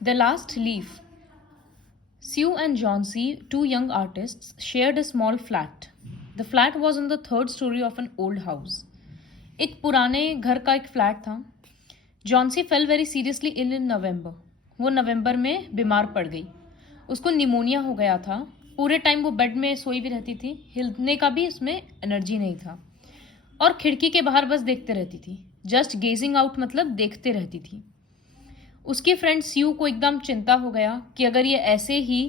The last leaf. Sue and Johnsy, two young artists, shared a small flat. The flat was on the third story of an old house. एक पुराने घर का एक flat था. Johnsy fell very seriously ill in November. वो नवंबर में बीमार पड़ गई. उसको निमोनिया हो गया था. पूरे टाइम वो बेड में सोई भी रहती थी. हिलने का भी उसमें एनर्जी नहीं था और खिड़की के बाहर बस देखते रहती थी. जस्ट गेजिंग आउट मतलब देखते रहती थी. उसकी फ्रेंड स्यू को एकदम चिंता हो गया कि अगर ये ऐसे ही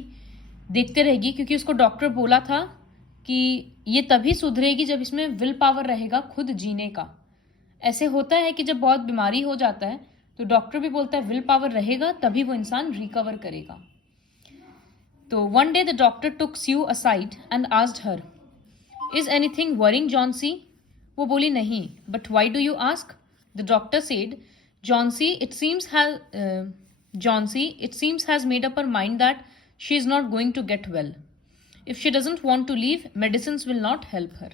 देखते रहेगी, क्योंकि उसको डॉक्टर बोला था कि ये तभी सुधरेगी जब इसमें विल पावर रहेगा खुद जीने का. ऐसे होता है कि जब बहुत बीमारी हो जाता है तो डॉक्टर भी बोलता है विल पावर रहेगा तभी वो इंसान रिकवर करेगा. तो one day the doctor took Sue aside and asked her, is anything worrying Johnsy? वो बोली नहीं. But why do you ask? The doctor said, Johnsy, it seems has made up her mind that she is not going to get well. If she doesn't want to leave, medicines will not help her.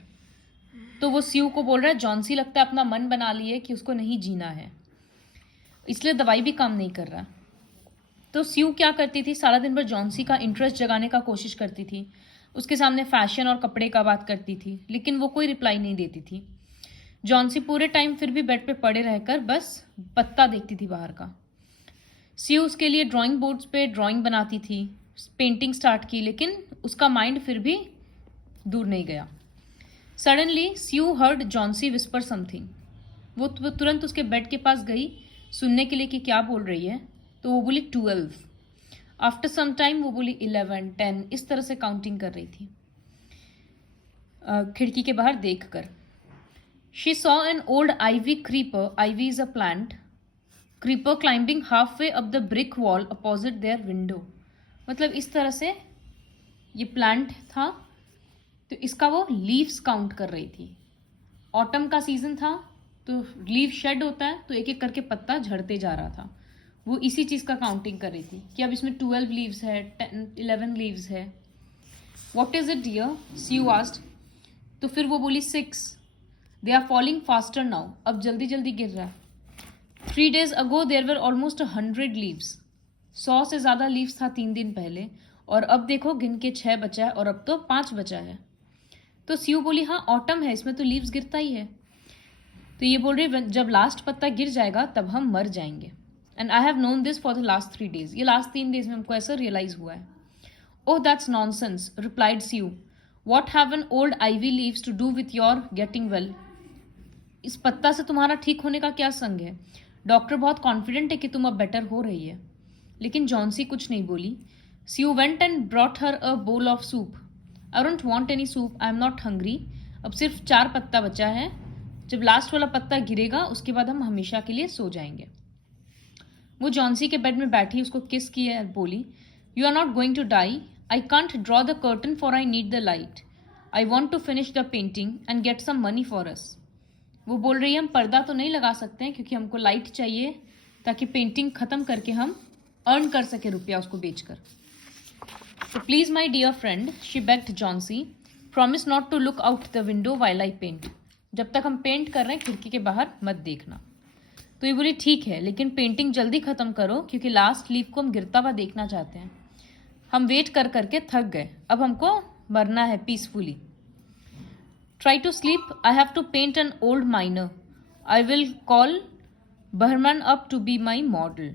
तो वो स्यू को बोल रहा है Johnsy लगता है अपना मन बना ली है कि उसको नहीं जीना है, इसलिए दवाई भी काम नहीं कर रहा. तो स्यू क्या करती थी, सारा दिन भर जॉन्सी का इंटरेस्ट जगाने का कोशिश करती थी. उसके सामने फैशन और कपड़े का बात करती थी, लेकिन वो कोई रिप्लाई नहीं देती थी. जॉन्सी पूरे टाइम फिर भी बेड पे पड़े रहकर बस पत्ता देखती थी बाहर का. स्यू उसके लिए ड्राइंग बोर्ड्स पे ड्राइंग बनाती थी, पेंटिंग स्टार्ट की, लेकिन उसका माइंड फिर भी दूर नहीं गया. सडनली स्यू हर्ड जॉन्सी विस्पर समथिंग. वो तुरंत उसके बेड के पास गई सुनने के लिए कि क्या बोल रही है. तो वो बोली 12. आफ्टर सम टाइम वो बोली 11, 10, इस तरह से काउंटिंग कर रही थी खिड़की के बाहर देख कर. She saw an old ivy creeper, ivy is a plant, creeper climbing halfway up the brick wall opposite their window. मतलब इस तरह से ये प्लांट था, तो इसका वो लीव्स काउंट कर रही थी. ऑटम का सीजन था तो लीव शेड होता है, तो एक एक करके पत्ता झड़ते जा रहा था. वो इसी चीज़ का काउंटिंग कर रही थी कि अब इसमें 12 लीव्स है, 10, 11 लीव्स है. What is it dear? Sue asked. तो फिर वो बोली 6. They are falling faster now. अब जल्दी जल्दी गिर रहा है. 3 days ago there were almost 100 leaves. 100 से ज़्यादा लीव्स था 3 दिन पहले, और अब देखो गिन के 6 बचा है और अब तो 5 बचा है. तो स्यू बोली हाँ ऑटम है, इसमें तो लीव्स गिरता ही है. तो ये बोल रही जब लास्ट पत्ता गिर जाएगा तब हम मर जाएंगे. And I have known this for the last 3 days. ये लास्ट 3 days में हमको ऐसा रियलाइज हुआ है. Oh that's nonsense, replied Sue. What have an old ivy leaves to do with your getting well? इस पत्ता से तुम्हारा ठीक होने का क्या संग है? डॉक्टर बहुत कॉन्फिडेंट है कि तुम अब बेटर हो रही है. लेकिन जॉन्सी कुछ नहीं बोली. Sue went and brought her a bowl of soup. I don't want any soup, I am not hungry. अब सिर्फ 4 पत्ता बचा है. जब लास्ट वाला पत्ता गिरेगा उसके बाद हम हमेशा के लिए सो जाएंगे. वो जॉन्सी के बेड में बैठी उसको किस की है, बोली you are not going to die. I can't draw the curtain for I need the light. I want to finish the painting and get some money for us. वो बोल रही है हम पर्दा तो नहीं लगा सकते हैं क्योंकि हमको लाइट चाहिए ताकि पेंटिंग ख़त्म करके हम अर्न कर सके रुपया उसको बेचकर. तो please my dear friend, she begged Johnsy, promise not to look out the window while I paint. जब तक हम पेंट कर रहे हैं खिड़की के बाहर मत देखना. तो ये बोली ठीक है, लेकिन पेंटिंग जल्दी ख़त्म करो क्योंकि लास्ट लीफ को हम गिरता हुआ देखना चाहते हैं. हम वेट कर करके थक गए, अब हमको मरना है peacefully. Try to sleep. I have to paint an old miner. I will call Berman up to be my model.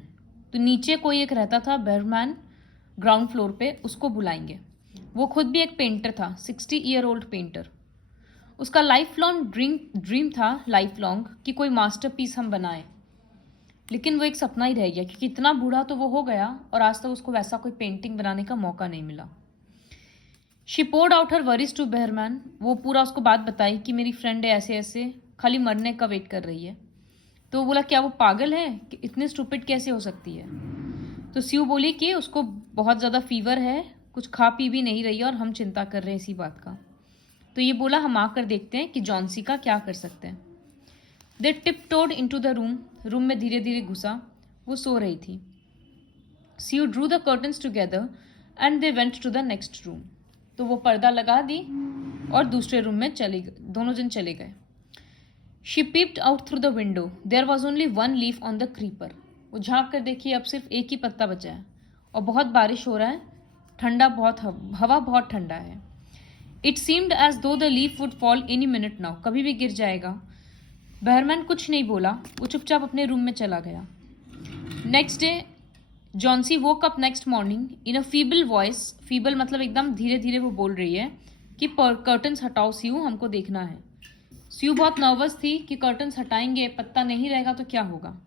तो नीचे कोई एक रहता था बर्मैन, ग्राउंड फ्लोर पे, उसको बुलाएंगे. वो खुद भी एक पेंटर था, 60-year-old पेंटर. उसका लाइफ लॉन्ग ड्रीम था, लाइफ लॉन्ग, कि कोई मास्टरपीस हम बनाए. लेकिन वो एक सपना ही रह गया क्योंकि इतना बूढ़ा तो वो हो गया और आज तक उसको वैसा कोई पेंटिंग बनाने का मौका नहीं मिला. She poured out her worries to Behrman. वो पूरा उसको बात बताई कि मेरी फ्रेंड है ऐसे ऐसे, खाली मरने का वेट कर रही है. तो वो बोला क्या वो पागल है, कि इतनी स्टूपिड कैसे हो सकती है? तो स्यू बोली कि उसको बहुत ज़्यादा फीवर है, कुछ खा पी भी नहीं रही है और हम चिंता कर रहे हैं इसी बात का. तो ये बोला हम आकर देखते हैं कि जॉन्सी का क्या कर सकते हैं. They tiptoed into the room में धीरे धीरे घुसा. वो सो रही थी. Sue drew the curtains together and they went to the next room. तो वो पर्दा लगा दी और दूसरे रूम में चले गए, दोनों जन चले गए. She peeped out through the window. There was only 1 leaf on the creeper. वो झांक कर देखी, अब सिर्फ एक ही पत्ता बचा है और बहुत बारिश हो रहा है, ठंडा बहुत, हवा बहुत ठंडा है। इट सीम्ड एज दो the leaf would fall any minute now, कभी भी गिर जाएगा। बहरमैन कुछ नहीं बोला, वो चुपचाप अपने रूम में चला गया। Next day Johnsy woke up next morning in a feeble voice, feeble मतलब एकदम धीरे धीरे वो बोल रही है कि कर्टन्स हटाओ स्यू, हमको देखना है। स्यू बहुत नर्वस थी कि कर्टन्स हटाएंगे, पत्ता नहीं रहेगा तो क्या होगा।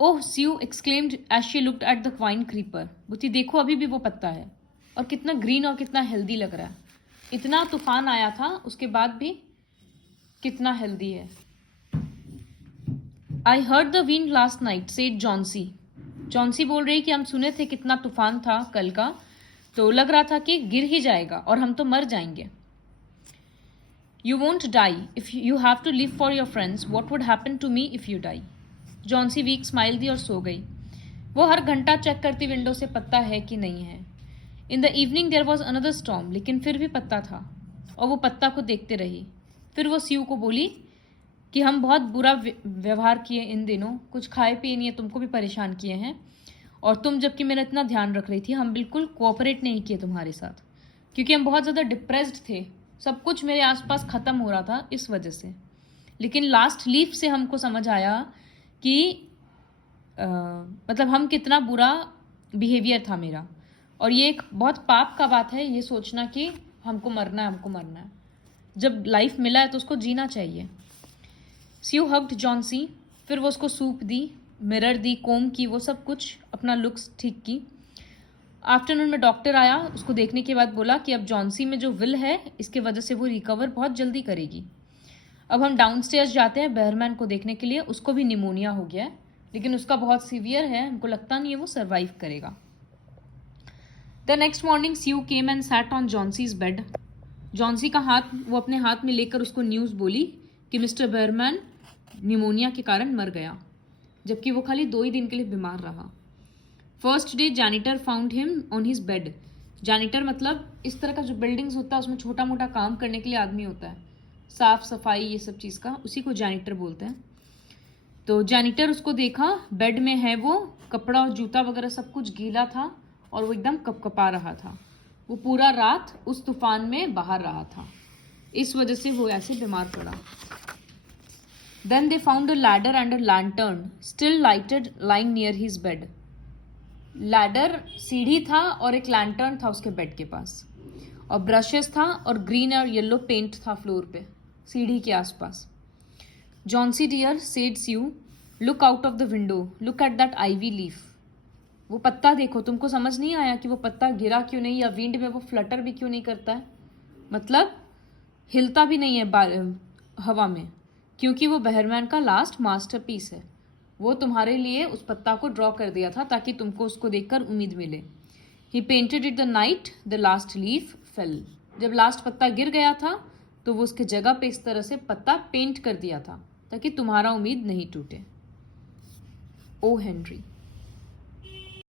Oh Sue exclaimed as she looked at the vine creeper, बुद्धि देखो अभी भी वो पत्ता है और कितना ग्रीन और कितना हेल्दी लग रहा है। इतना तूफान आया था उसके बाद भी कितना हेल्दी है। I heard the wind last night said Johnsy, Johnsy बोल रही कि हम सुने थे कितना तूफान था कल का, तो लग रहा था कि गिर ही जाएगा और हम तो मर जाएंगे। You won't die if you have to live for your friends, what would happen to me if you die. Johnsy weak smile दी और सो गई। वो हर घंटा चेक करती विंडो से पत्ता है कि नहीं है। In the evening there was another storm, लेकिन फिर भी पत्ता था और वो पत्ता को देखते रही। फिर वो स्यू को बोली कि हम बहुत बुरा व्यवहार किए इन दिनों, कुछ खाए पिए नहीं है, तुमको भी परेशान किए हैं, और तुम जबकि मेरा इतना ध्यान रख रही थी, हम बिल्कुल कोऑपरेट नहीं किए तुम्हारे साथ, क्योंकि हम बहुत ज़्यादा डिप्रेस्ड थे, सब कुछ मेरे आसपास ख़त्म हो रहा था इस वजह से। लेकिन लास्ट लीफ से हमको समझ आया कि मतलब हम कितना बुरा बिहेवियर था मेरा, और ये एक बहुत पाप का बात है ये सोचना कि हमको मरना है, हमको मरना है। जब लाइफ मिला है तो उसको जीना चाहिए। स्यू हग्ड जॉन्सी, फिर वो उसको सूप दी, मिरर दी, कोम की, वो सब कुछ अपना लुक्स ठीक की। आफ्टरनून में डॉक्टर आया, उसको देखने के बाद बोला कि अब जॉन्सी में जो विल है इसके वजह से वो रिकवर बहुत जल्दी करेगी। अब हम डाउनस्टेयर्स जाते हैं बहरमैन को देखने के लिए, उसको भी निमोनिया हो गया है, लेकिन उसका बहुत सीवियर है, हमको लगता नहीं है वो सर्वाइव करेगा। The next morning Sue came and sat on Johnsy's bed. Johnsy का हाथ वो अपने हाथ में लेकर उसको न्यूज़ बोली कि मिस्टर बहरमैन निमोनिया के कारण मर गया, जबकि वो खाली 2 ही दिन के लिए बीमार रहा। First day janitor found him on his bed. Janitor मतलब इस तरह का जो बिल्डिंग्स होता है उसमें छोटा मोटा काम करने के लिए आदमी होता है, साफ सफाई ये सब चीज़ का, उसी को जैनिटर बोलते हैं। तो जैनिटर उसको देखा, बेड में है वो, कपड़ा और जूता वगैरह सब कुछ गीला था और वो एकदम कपकपा रहा था। वो पूरा रात उस तूफान में बाहर रहा था, इस वजह से वो ऐसे बीमार पड़ा। Then they found a ladder and a lantern still lighted lying near his bed. Ladder सीढ़ी था और एक लैंटर्न था उसके बेड के पास, और ब्रशेस था और ग्रीन और येलो पेंट था फ्लोर पे सीढ़ी के आसपास। Johnsy dear said Sue, look out of the window, look at that ivy leaf. वो पत्ता देखो, तुमको समझ नहीं आया कि वो पत्ता गिरा क्यों नहीं, या विंड में वो फ्लटर भी क्यों नहीं करता है, मतलब हिलता भी नहीं है हवा में, क्योंकि वो बहरमैन का लास्ट मास्टरपीस है। वो तुम्हारे लिए उस पत्ता को ड्रॉ कर दिया था ताकि तुमको उसको देखकर उम्मीद मिले। He painted it the night the last leaf fell. जब लास्ट पत्ता गिर गया था तो वो उसके जगह पे इस तरह से पत्ता पेंट कर दिया था ताकि तुम्हारा उम्मीद नहीं टूटे। O Henry.